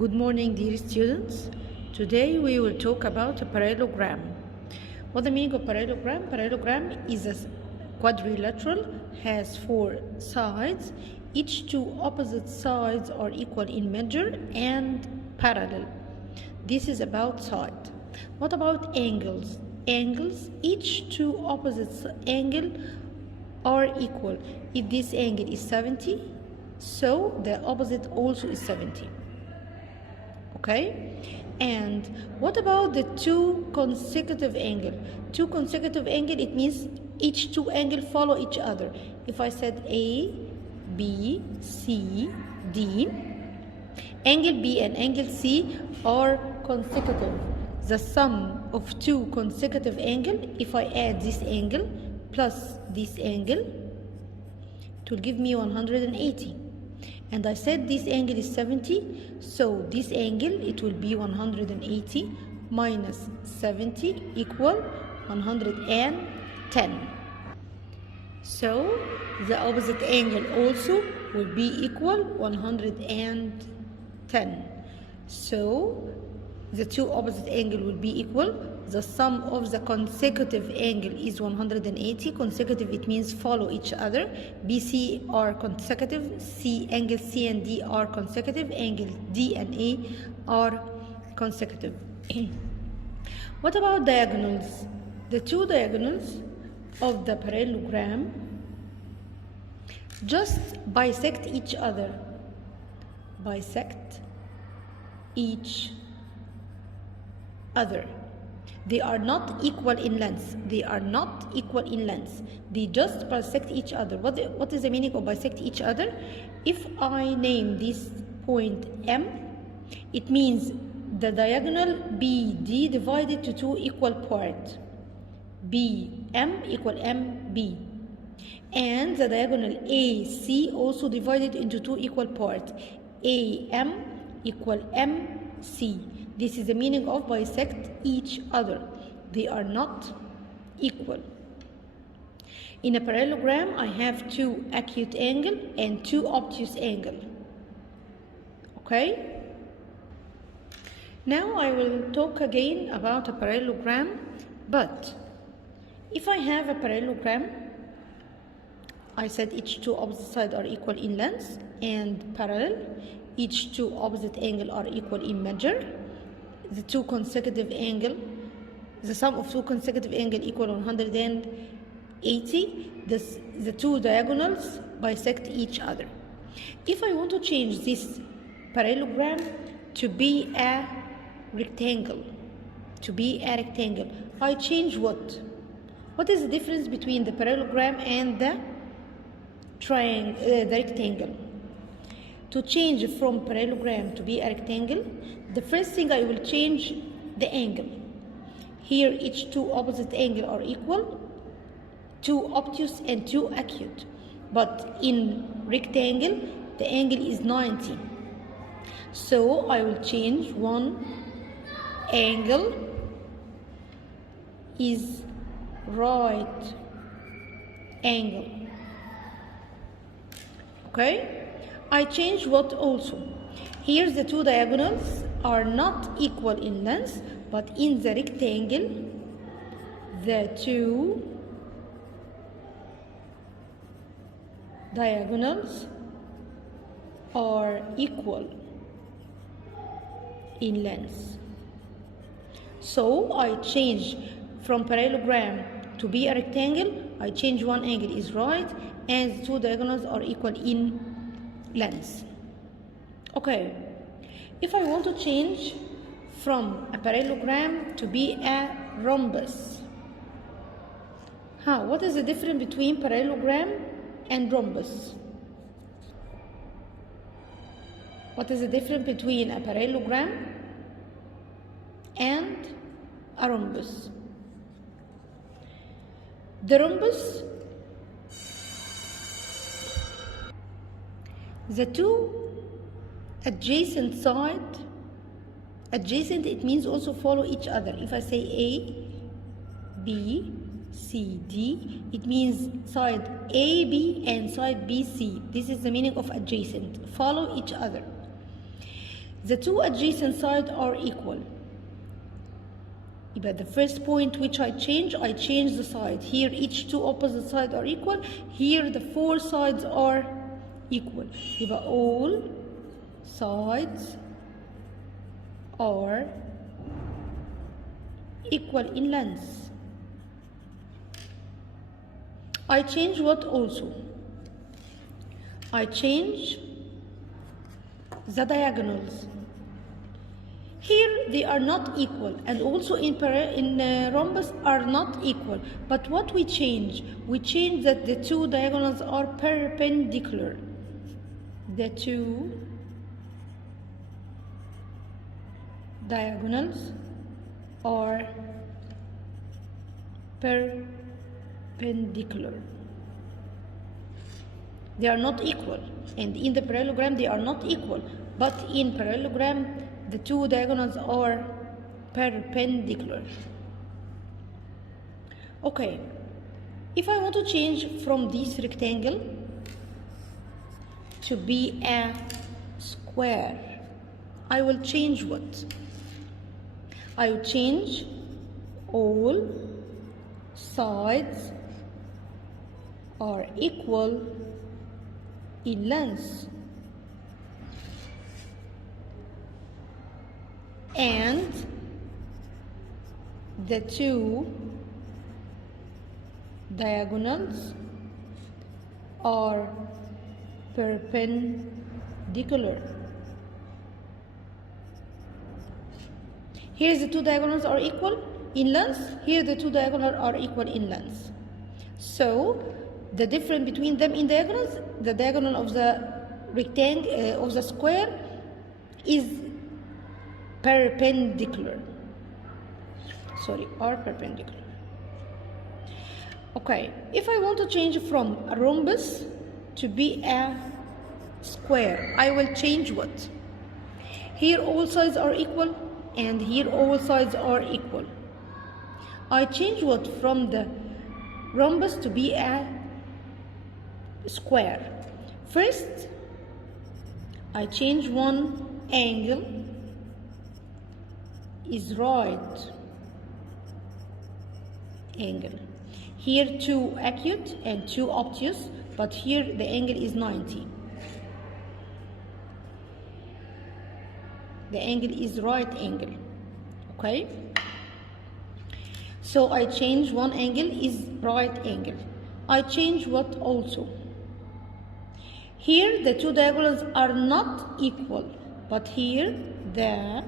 Good morning, dear students. Today we will talk about a parallelogram. What the meaning of parallelogram? Parallelogram is a quadrilateral, has four sides. Each two opposite sides are equal in measure and parallel. This is about side. What about angles? Angles, each two opposite angle are equal. If this angle is 70, so the opposite also is 70. Okay, and what about the two consecutive angle? Two consecutive angle, it means each two angle follow each other. If I said A, B, C, D, angle B and angle C are consecutive. The sum of two consecutive angle, if I add this angle plus this angle, it will give me 180. And I said this angle is 70, so this angle, it will be 180 minus 70 equal 110. So the opposite angle also will be equal 110. So the two opposite angle will be equal. The sum of the consecutive angle is 180. Consecutive, it means follow each other. BC are consecutive. Angle C and D are consecutive. Angle D and A are consecutive. What about diagonals? The two diagonals of the parallelogram just bisect each other. Bisect each other. They are not equal in length. They are not equal in length. They just bisect each other. What is the meaning of bisect each other? If I name this point M, it means the diagonal BD divided to two equal parts. BM equal MB. And the diagonal AC also divided into two equal parts. AM equal MC. This is the meaning of bisect each other. They are not equal. In a parallelogram, I have two acute angle and two obtuse angle. Okay? Now I will talk again about a parallelogram, but if I have a parallelogram, I said each two opposite sides are equal in length and parallel. Each two opposite angle are equal in measure. The two consecutive angle, the sum of two consecutive angle equal 180. The two diagonals bisect each other. If I want to change this parallelogram to be a rectangle, I change what? What is the difference between the parallelogram and the rectangle? To change from parallelogram to be a rectangle, the first thing I will change the angle. Here each two opposite angle are equal, two obtuse and two acute. But in rectangle, the angle is 90. So I will change one angle is right angle. Okay? I change what also? Here the two diagonals are not equal in length, but in the rectangle, the two diagonals are equal in length. So I change from parallelogram to be a rectangle. I change one angle is right, and the two diagonals are equal in length. Okay, if I want to change from a parallelogram to be a rhombus, what is the difference between parallelogram and rhombus? What is the difference between a parallelogram and a rhombus? The rhombus, the two adjacent side, adjacent it means also follow each other. If I say A, B, C, D, it means side AB and side BC. This is the meaning of adjacent, follow each other. the two adjacent sides are equal. But the first point which I change the side. Here each two opposite sides are equal. Here the four sides are equal. يبقى all sides are equal in length. I change what also? I change the diagonals. Here they are not equal, and also in rhombus are not equal. But what we change? We change that the two diagonals are perpendicular. The two diagonals are perpendicular. They are not equal, and in the parallelogram they are not equal, but in parallelogram the two diagonals are perpendicular. Okay, if I want to change from this rectangle to be a square, I will change what? I will change all sides are equal in length, and the two diagonals are perpendicular. Here the two diagonals are equal in length. Here the two diagonals are equal in length. So the difference between them in diagonals, the diagonal of the rectangle of the square is perpendicular. Are perpendicular. Okay, if I want to change from a rhombus to be a square, I will change what? Here all sides are equal, and here all sides are equal. I change what from the rhombus to be a square. First, I change one angle is right angle. Here two acute and two obtuse, but here the angle is 90. The angle is right angle. Okay? So I change one angle is right angle. I change what also? Here the two diagonals are not equal, but here the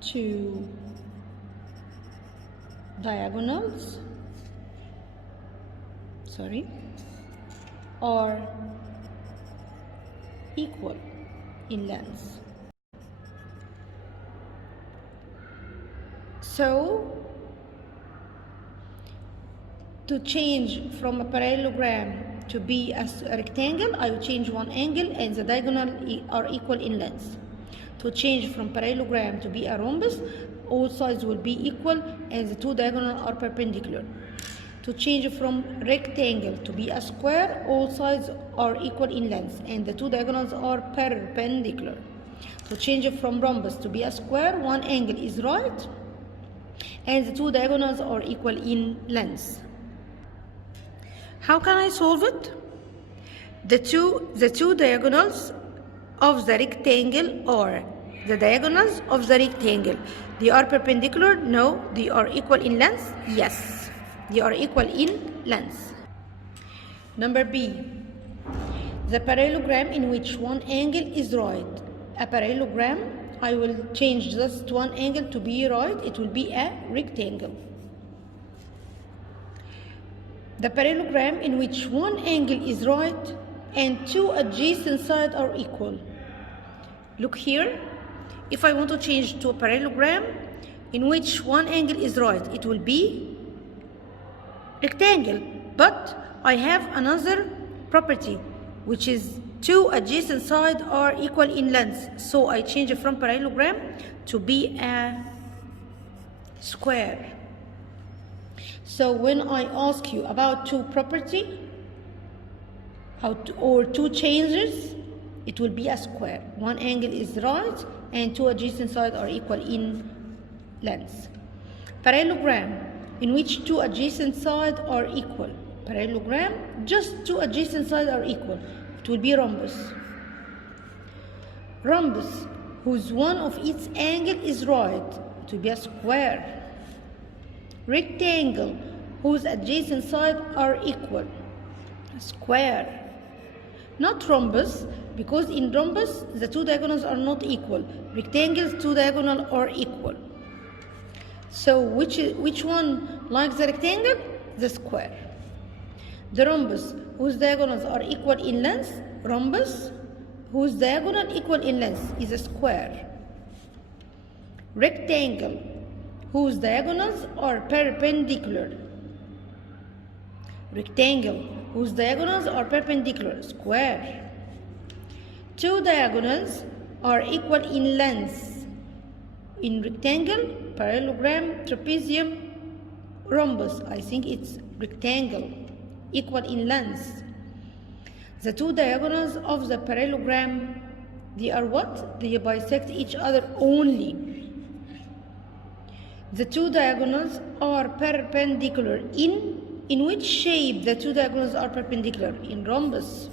two diagonals are equal in length. So to change from a parallelogram to be a rectangle, I will change one angle and the diagonal are equal in length. To change from parallelogram to be a rhombus, all sides will be equal and the two diagonals are perpendicular. To change from rectangle to be a square, all sides are equal in length and the two diagonals are perpendicular. To change from rhombus to be a square, one angle is right and the two diagonals are equal in length. How can I solve it? The two diagonals of the rectangle are the diagonals of the rectangle. They are perpendicular? No. They are equal in length? Yes. They are equal in length. Number B. The parallelogram in which one angle is right. A parallelogram, I will change just one angle to be right. It will be a rectangle. The parallelogram in which one angle is right and two adjacent sides are equal. Look here. If I want to change to a parallelogram in which one angle is right, it will be rectangle. But I have another property, which is two adjacent sides are equal in length. So I change it from parallelogram to be a square. So when I ask you about two property or two changes, it will be a square. One angle is right and two adjacent sides are equal in length. Parallelogram in which two adjacent sides are equal. Parallelogram, just two adjacent sides are equal. It will be rhombus. Rhombus, whose one of its angle is right, it will be a square. Rectangle, whose adjacent sides are equal, a square. Not rhombus, because in rhombus the two diagonals are not equal. Rectangles, two diagonals are equal. So which one likes the rectangle? The square. The rhombus, whose diagonals are equal in length, rhombus, whose diagonal equal in length is a square. Rectangle, whose diagonals are perpendicular. Rectangle, whose diagonals are perpendicular, square. Two diagonals are equal in length. In rectangle, parallelogram, trapezium, rhombus, I think it's rectangle, equal in length. The two diagonals of the parallelogram, they are what? They bisect each other only. The two diagonals are perpendicular. In which shape the two diagonals are perpendicular? In rhombus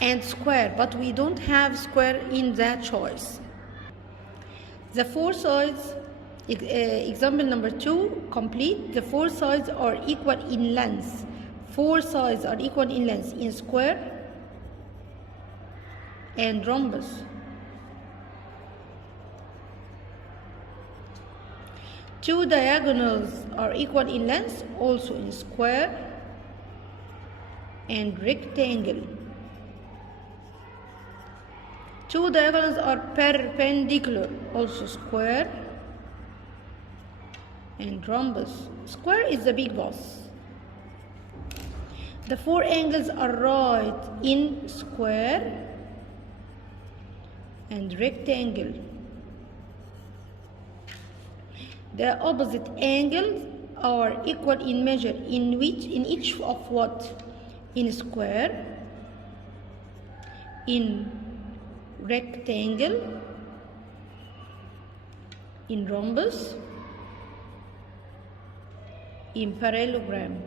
and square, but we don't have square in that choice. The four sides, example number 2, complete. The four sides are equal in length. Four sides are equal in length in square and rhombus. Two diagonals are equal in length also in square and rectangle. Two diagonals are perpendicular, also square and rhombus. Square is the big boss. The four angles are right in square and rectangle. The opposite angles are equal in measure in each of what? In square, in rectangle, in rhombus, in parallelogram.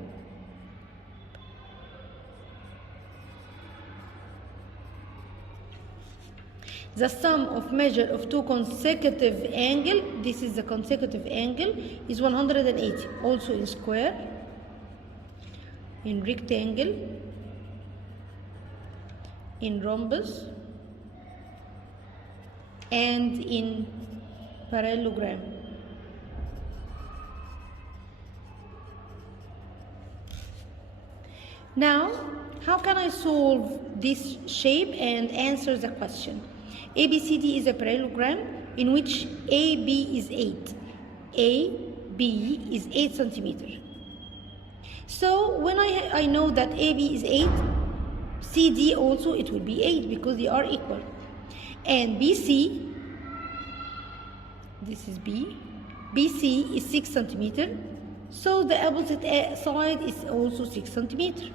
The sum of measure of two consecutive angles, this is the consecutive angle, is 180, also in square, in rectangle, in rhombus, and in parallelogram. Now, how can I solve this shape and answer the question? ABCD is a parallelogram in which AB is 8. AB is 8 centimeters. So when I know that AB is 8, CD also it will be 8 because they are equal. And BC, this is B, BC is 6 centimeters. So the opposite side is also 6 centimeters.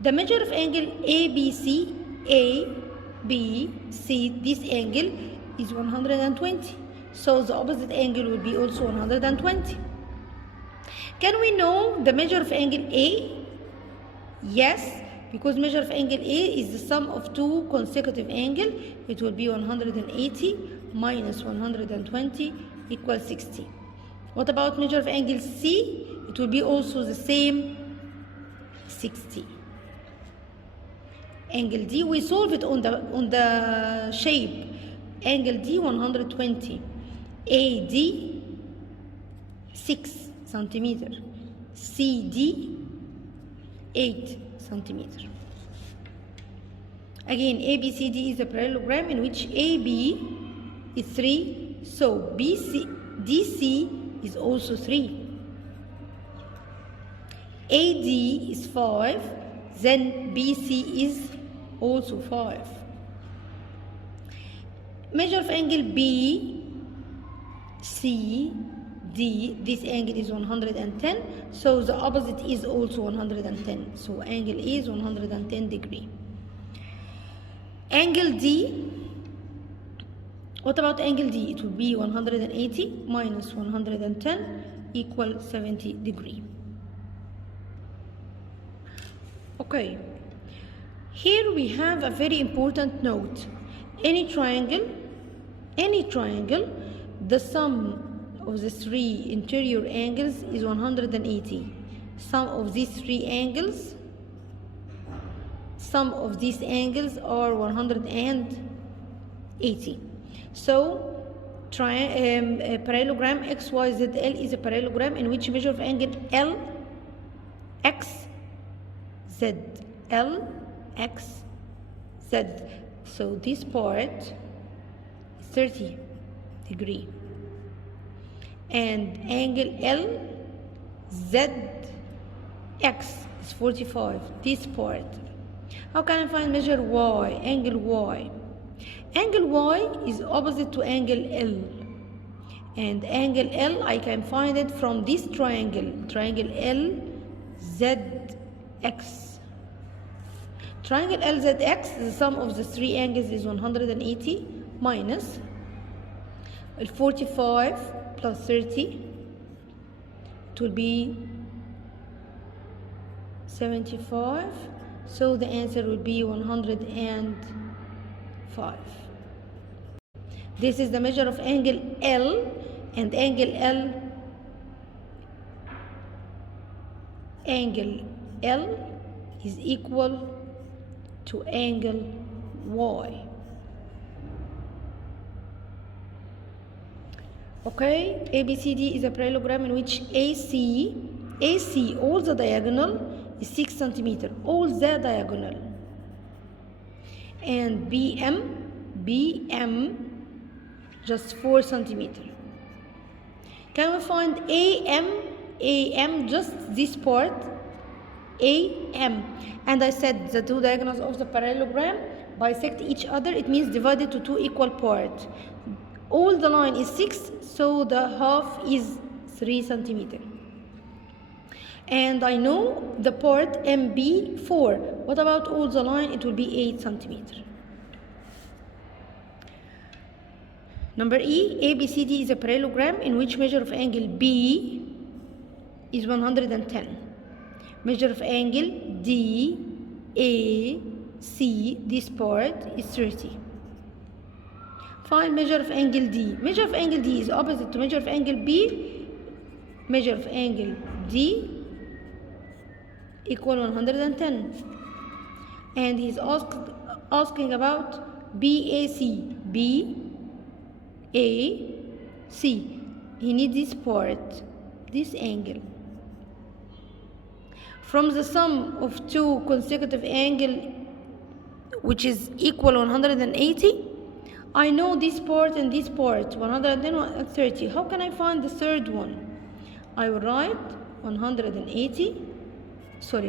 The measure of angle ABC, ABC, this angle is 120. So the opposite angle will be also 120. Can we know the measure of angle A? Yes, because measure of angle A is the sum of two consecutive angles. It will be 180 minus 120 equals 60. What about measure of angle C? It will be also the same, 60. Angle D, we solve it on the shape. Angle D 120. AD 6 centimeters. CD 8 centimeters. Again, ABCD is a parallelogram in which AB is 3. So DC is also 3. AD is 5. Then BC is also 5. Measure of angle BCD, this angle is 110, so the opposite is also 110. So angle A is 110 degree. Angle D What about angle D? It will be 180 minus 110 equal 70 degree. Okay, here we have a very important note. Any triangle, the sum of the three interior angles is 180. Sum of these angles are 180. So a parallelogram XYZL is a parallelogram in which measure of angle LXZ. So this part is 30 degree, and angle LZX is 45. This part. How can I find measure Y? Angle Y. Angle Y is opposite to angle L, and angle L I can find it from this triangle LZX. Triangle LZX, the sum of the three angles is 180 minus 45 plus 30. It will be 75. So the answer will be 105. This is the measure of angle L, and angle L is equal to angle Y. Okay, ABCD is a parallelogram in which AC, all the diagonal is 6 centimeter, all the diagonal, and BM just 4 centimeter. Can we find AM just this part, AM, and I said the two diagonals of the parallelogram bisect each other. It means divided to two equal parts. All the line is 6, so the half is 3 centimeter. And I know the part MB 4. What about all the line? It will be 8 centimeter. Number E, ABCD is a parallelogram in which measure of angle B is 110. Measure of angle DAC, this part is 30. Find measure of angle D. Measure of angle D is opposite to measure of angle B. Measure of angle D equal 110. And he's asking about BAC. BAC. He needs this part, this angle. From the sum of two consecutive angles, which is equal 180, I know this part and this part, 110 and 30. How can I find the third one? I will write 180,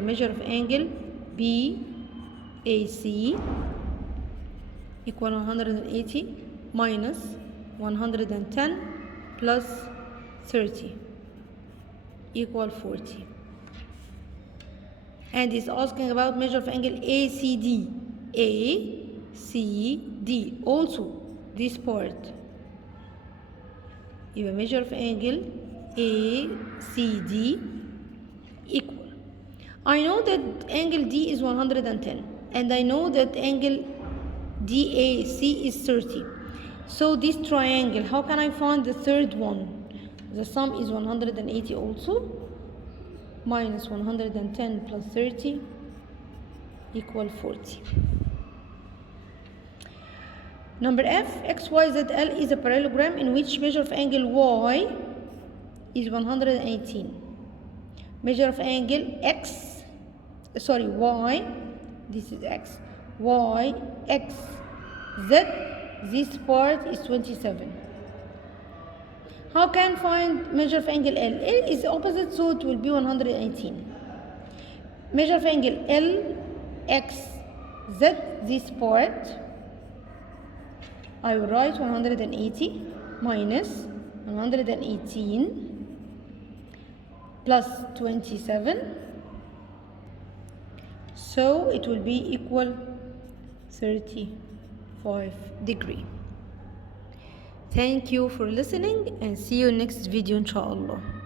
measure of angle BAC equal 180 minus 110 plus 30 equal 40. And it's asking about measure of angle ACD. ACD, also this part. Your measure of angle ACD equal. I know that angle D is 110, and I know that angle DAC is 30. So this triangle, how can I find the third one? The sum is 180 also, minus 110 plus 30 equal 40. Number F, XYZL is a parallelogram in which measure of angle Y is 118. Measure of angle Y, this is X, Y, X, Z, this part is 27. How can I find measure of angle L? L is opposite, so it will be 118. Measure of angle L, X, Z, this part, I will write 180 minus 118 plus 27. So it will be equal 35 degree. Thank you for listening and see you next video إن شاء الله.